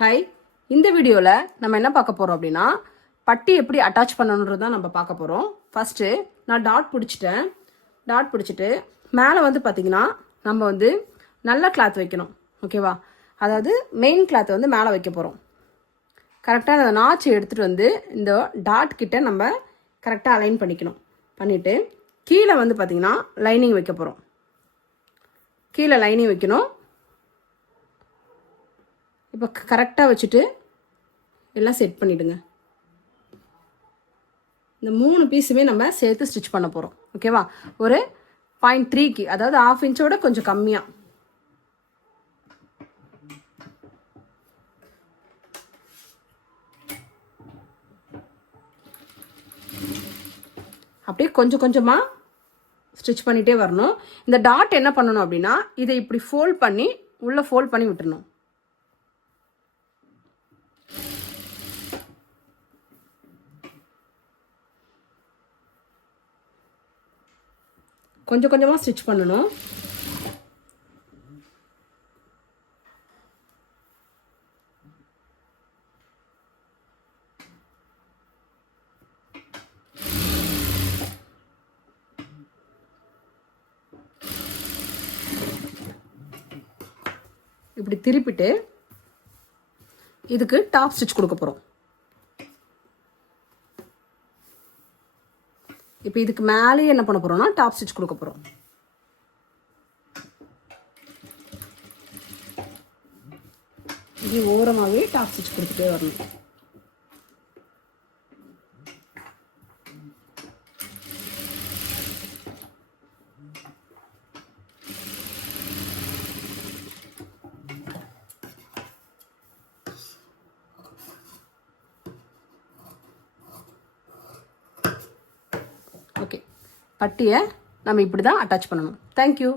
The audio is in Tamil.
ஹாய், இந்த வீடியோவில் நம்ம என்ன பார்க்க போகிறோம் அப்படின்னா பட்டி எப்படி அட்டாச் பண்ணணுன்றது தான் நம்ம பார்க்க போகிறோம். ஃபஸ்ட்டு நான் டாட் பிடிச்சிட்டு மேலே வந்து பார்த்திங்கன்னா நம்ம வந்து நல்ல கிளாத் வைக்கணும். ஓகேவா? அதாவது மெயின் கிளாத்தை வந்து மேலே வைக்க போகிறோம். கரெக்டாக அந்த நாச்சு எடுத்துகிட்டு வந்து இந்த டாட் கிட்ட நம்ம கரெக்டாக அலைன் பண்ணிவிட்டு கீழே வந்து பார்த்திங்கன்னா லைனிங் வைக்க போகிறோம். கீழே லைனிங் வைக்கணும். இப்போ கரெக்டாக வச்சுட்டு எல்லாம் செட் பண்ணிவிடுங்க. இந்த 3 பீஸுமே நம்ம சேர்த்து ஸ்டிச் பண்ண போகிறோம். ஓகேவா? ஒரு 0.3க்கு, அதாவது 1/2 இன்ச்சோட கொஞ்சம் கம்மியாக. அப்படியே கொஞ்சம் கொஞ்சமாக ஸ்டிச் பண்ணிகிட்டே வரணும். இந்த டாட் என்ன பண்ணணும் அப்படின்னா இதை இப்படி ஃபோல்ட் பண்ணி உள்ளே ஃபோல்ட் பண்ணி விட்டுறணும். கொஞ்சம் கொஞ்சமாக ஸ்டிச் பண்ணணும். இப்படி திருப்பிட்டு இதுக்கு டாப் ஸ்டிச் கொடுக்க போகிறோம். இப்போ இதுக்கு மேலேயே என்ன பண்ண போகிறோம்னா டாப் ஸ்டிச் கொடுக்க போகிறோம். இது ஓரமாகவே டாப் ஸ்டிச் கொடுத்துட்டே வரணும். ஓகே, பட்டியை நம்ம இப்படி தான் அட்டாச் பண்ணணும். தேங்க்யூ.